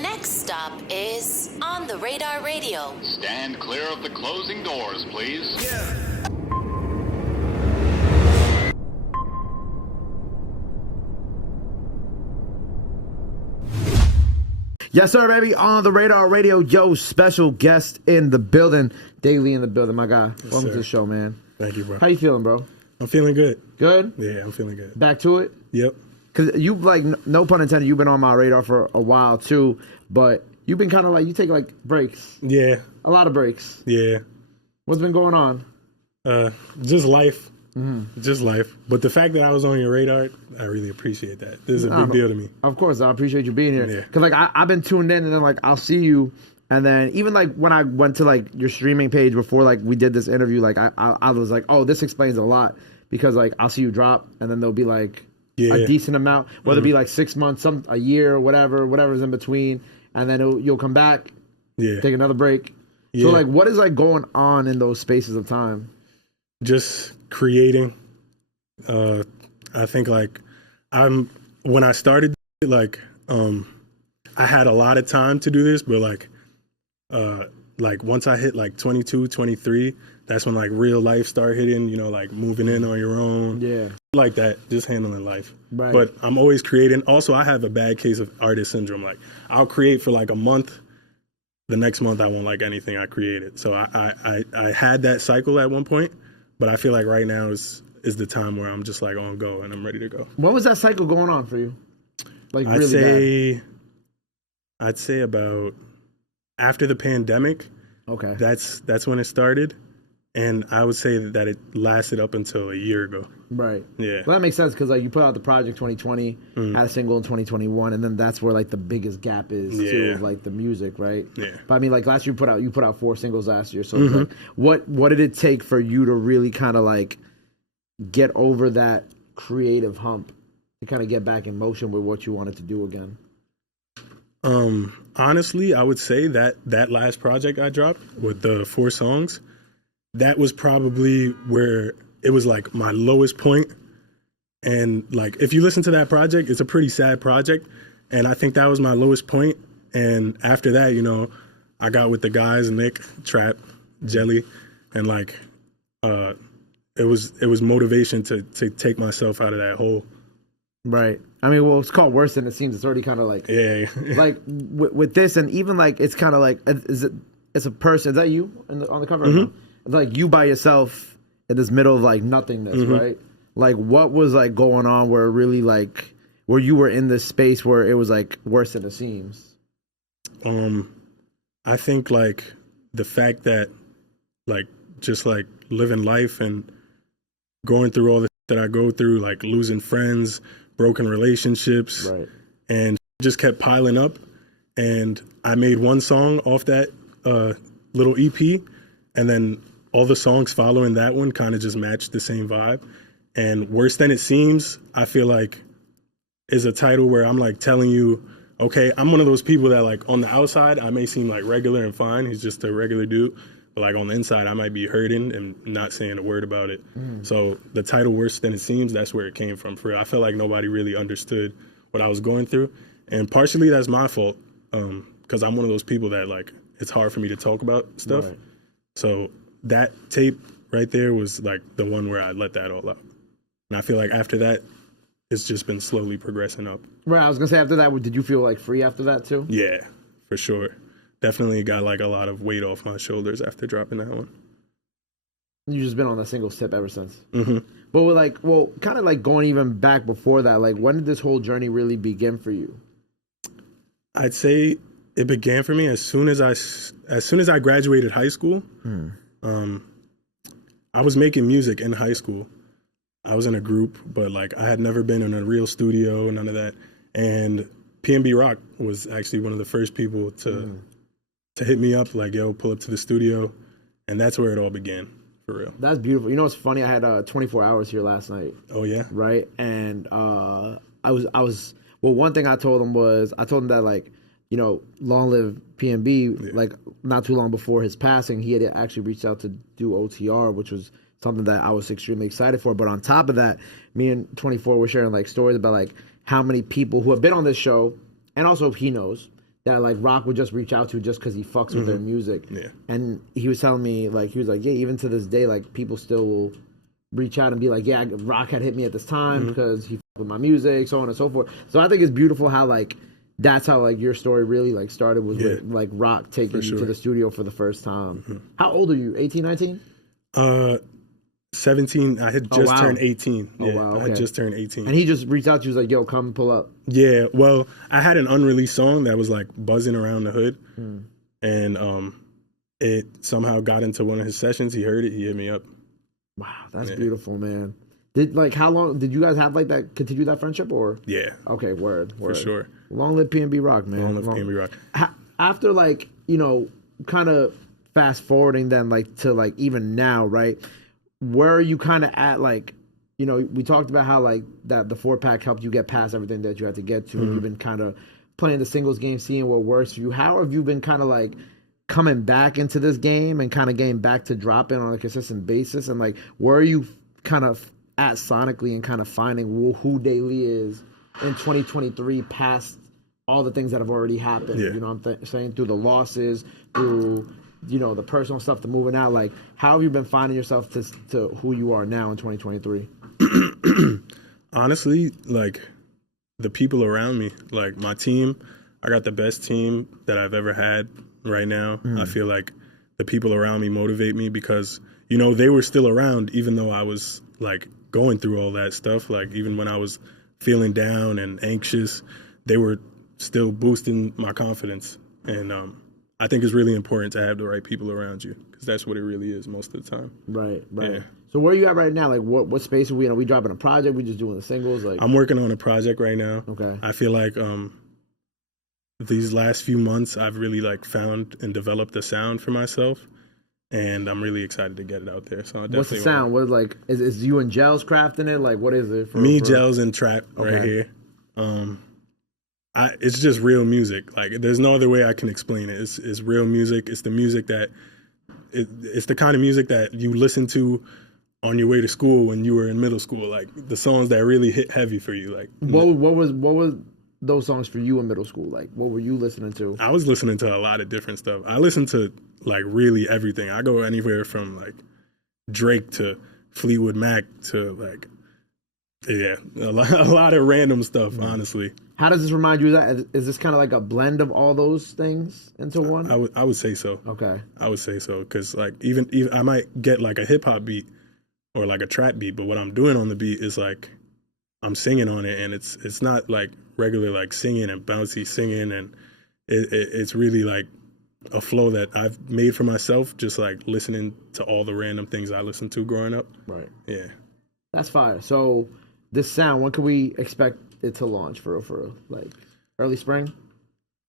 next stop is On the Radar Radio. Stand clear of the closing doors, please. Yeah. Yes, sir, baby. On the Radar Radio, yo, special guest in the building. Daily in the building, my guy. Yes, Welcome sir. to the show, man. Thank you, bro. How you feeling, bro? I'm feeling good. Good? Yeah, I'm feeling good. Back to it? Yep. Because you, like, no pun intended, you've been on my radar for a while, too. But you've been kind of like, you take, like, breaks. Yeah. A lot of breaks. Yeah. What's been going on? Just life. Mm-hmm. Just life. But the fact that I was on your radar, I really appreciate that. This is a big deal to me. Of course, I appreciate you being here. Yeah. Because, like, I've been tuned in, and then, like, I'll see you. And then even, like, when I went to, like, your streaming page before, like, we did this interview, like, I was like, oh, this explains a lot. Because, like, I'll see you drop, and then there'll be, like, a decent amount, whether it be, like, 6 months, a year, whatever's in between. And then you'll come back, take another break. Yeah. So, like, what is, like, going on in those spaces of time? Just creating. I think, like, when I started, like, I had a lot of time to do this, but, like once I hit, like, 22, 23, that's when, like, real life started hitting, you know, like, moving in on your own. Yeah. Like that, just handling life. Right. But I'm always creating. Also, I have a bad case of artist syndrome. Like, I'll create for, like, a month. The next month, I won't like anything I created. So I had that cycle at one point, but I feel like right now is the time where I'm just, like, on go and I'm ready to go. What was that cycle going on for you? Like, I'd say about after the pandemic. Okay. That's when it started. And I would say that it lasted up until a year ago. Right. Yeah. Well, that makes sense because, like, you put out the project 2020, had a single in 2021, and then that's where, like, the biggest gap is too, of, like, the music, right? Yeah. But I mean, like, last year you put out 4 singles last year. So like, what did it take for you to really kind of, like, get over that creative hump to kind of get back in motion with what you wanted to do again? Honestly, I would say that last project I dropped with the 4 songs, that was probably where it was, like, my lowest point. And, like, if you listen to that project, it's a pretty sad project. And I think that was my lowest point. And after that, you know, I got with the guys, Nick, Trap, Jelly, and, like, it was motivation to take myself out of that hole. Right. I mean, well, it's called Worse Than It Seems. It's already kind of like, like with this, and even, like, it's kind of like, it's a person. Is that you on the cover? Mm-hmm. It's like you by yourself in this middle of, like, nothingness, right? Like, what was, like, going on where it really, like, where you were in this space where it was, like, worse than it seems? I think, like, the fact that, like, just, like, living life and going through all the that I go through, like, losing friends, broken relationships, and just kept piling up. And I made one song off that little EP, and then all the songs following that one kind of just matched the same vibe. And Worse Than It Seems, I feel like, is a title where I'm, like, telling you, okay, I'm one of those people that, like, on the outside, I may seem like regular and fine. He's just a regular dude. But, like, on the inside, I might be hurting and not saying a word about it. So the title Worse Than It Seems, that's where it came from. For real. I felt like nobody really understood what I was going through. And partially that's my fault, because I'm one of those people that, like, it's hard for me to talk about stuff. Right. So that tape right there was, like, the one where I let that all out. And I feel like after that, it's just been slowly progressing up. Right. I was going to say, after that, did you feel, like, free after that too? Yeah, for sure. Definitely got, like, a lot of weight off my shoulders after dropping that one. You've just been on that single tip ever since. But we're like, well, kind of like going even back before that, like, when did this whole journey really begin for you? I'd say it began for me as soon as I graduated high school. I was making music in high school. I was in a group, but, like, I had never been in a real studio, none of that. And PNB Rock was actually one of the first people to hit me up, like, yo, pull up to the studio. And that's where it all began, for real. That's beautiful. You know what's funny? I had 24 hours here last night. Oh, yeah? Right? And I was well, one thing I told him that, like, you know, long live PNB, like, not too long before his passing, he had actually reached out to do OTR, which was something that I was extremely excited for. But on top of that, me and 24 were sharing, like, stories about, like, how many people who have been on this show, and also he knows, that like Rock would just reach out to just because he fucks with their music. Yeah. And he was telling me like he was like, yeah, even to this day, like people still will reach out and be like, yeah, Rock had hit me at this time because he fucked with my music, so on and so forth. So I think it's beautiful how like that's how like your story really like started was with like Rock taking you to the studio for the first time. How old are you? 18, 19? 17. I had just turned 18. Oh, wow. Okay. I just turned 18. And he just reached out to you, was like, yo, come pull up. Yeah, well, I had an unreleased song that was like buzzing around the hood, and it somehow got into one of his sessions. He heard it. He hit me up. Wow, that's beautiful, man. How long did you guys have like that? Continue that friendship or? Yeah. Okay, word. For sure. Long live PNB Rock, man. Long live PNB Rock. After like kind of fast forwarding then like to like even now, right? Where are you kind of at like? We talked about how like that the 4-pack helped you get past everything that you had to get to. And you've been kind of playing the singles game, seeing what works for you. How have you been kind of like coming back into this game and kind of getting back to dropping on a consistent basis? And like, where are you kind of at sonically and kind of finding who Daily is in 2023 past all the things that have already happened? Yeah. You know what I'm saying? Through the losses, through the personal stuff, to moving out. Like, how have you been finding yourself to who you are now in 2023? Honestly, like the people around me, like my team, I got the best team that I've ever had right now. I feel like the people around me motivate me because, they were still around even though I was like going through all that stuff. Like even when I was feeling down and anxious, they were still boosting my confidence. And I think it's really important to have the right people around you because that's what it really is most of the time. Right. Yeah. So where are you at right now? Like what space are we in? Are we dropping a project? We just doing the singles? Like I'm working on a project right now. Okay. I feel like these last few months I've really like found and developed a sound for myself, and I'm really excited to get it out there. So I definitely what's the sound? What like is you and Gels crafting it? Like what is it? Gels and Trap right here. It's just real music. Like there's no other way I can explain it. It's real music. It's the music that it's the kind of music that you listen to on your way to school when you were in middle school. Like the songs that really hit heavy for you. Like what was those songs for you in middle school? Like what were you listening to? I was listening to a lot of different stuff. I listened to like really everything. I go anywhere from like Drake to Fleetwood Mac to like a lot of random stuff, honestly. How does this remind you of that? Is this kind of like a blend of all those things into one? I would say so. Okay. I would say so because like even I might get like a hip hop beat or like a trap beat, but what I'm doing on the beat is like I'm singing on it, and it's not like regular like singing and bouncy singing, and it's really like a flow that I've made for myself, just like listening to all the random things I listened to growing up. Right. Yeah. That's fire. So this sound, when can we expect it to launch for real? Like early spring?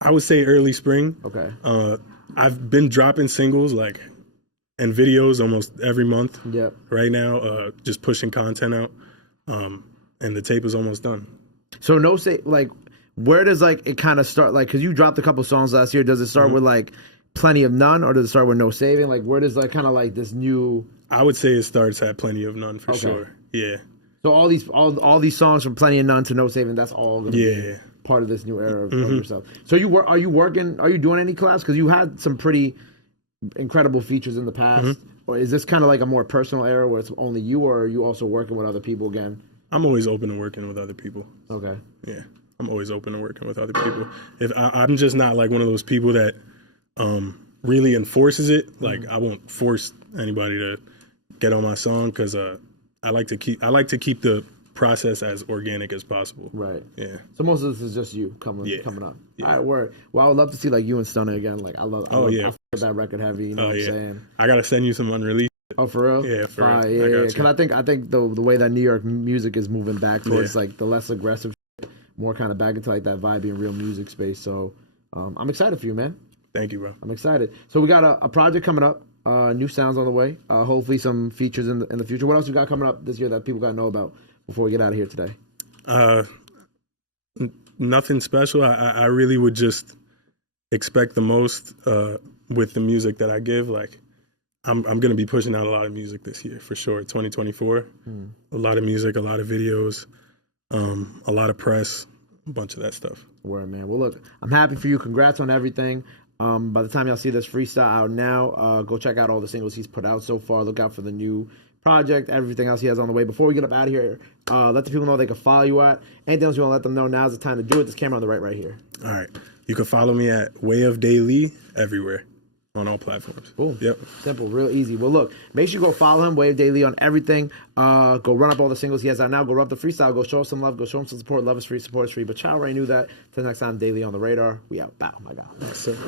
I would say early spring. Okay. I've been dropping singles like and videos almost every month. Yep. Right now, just pushing content out. And the tape is almost done. So where does like it kind of start? Like, cause you dropped a couple songs last year. Does it start with like Plenty of None, or does it start with No Saving? Like, where does like kind of like this new? I would say it starts at Plenty of None for sure. Yeah. So all these songs from Plenty of None to No Saving, that's all gonna be part of this new era of yourself. So are you doing any collabs? Because you had some pretty incredible features in the past. Or is this kind of like a more personal era where it's only you, or are you also working with other people again? I'm always open to working with other people. Okay. Yeah, I'm always open to working with other people. If I'm just not like one of those people that really enforces it. Like I won't force anybody to get on my song because I like to keep the process as organic as possible. Right. Yeah. So most of this is just you coming up. Yeah. All right, word. Well, I would love to see like you and Stunner again. Like I love that record heavy. You know what I'm saying? I gotta send you some unreleased. Oh, for real? Yeah, for real. Yeah. Because I think the way that New York music is moving back towards like the less aggressive, more kind of back into like that vibey and real music space. So I'm excited for you, man. Thank you, bro. I'm excited. So we got a project coming up. New sounds on the way. Hopefully some features in the future. What else you got coming up this year that people gotta know about before we get out of here today? Nothing special. I really would just expect the most with the music that I give. Like I'm going to be pushing out a lot of music this year for sure. 2024, a lot of music, a lot of videos, a lot of press, a bunch of that stuff. Word, man. Well, look, I'm happy for you. Congrats on everything. By the time y'all see this freestyle out now, go check out all the singles he's put out so far. Look out for the new project, everything else he has on the way. Before we get up out of here, let the people know they can follow you at. Anything else you want to let them know, now's the time to do it. This camera on the right here. All right. You can follow me at Way of Daily everywhere on all platforms. Boom. Yep. Simple, real easy. Well, look, make sure you go follow him, Wave Daily, on everything. Go run up all the singles he has out now. Go rub the freestyle. Go show us some love. Go show him some support. Love is free, support is free. But y'all already knew that. Till next time, Daily on the Radar. We out. Bow, my God. That's it.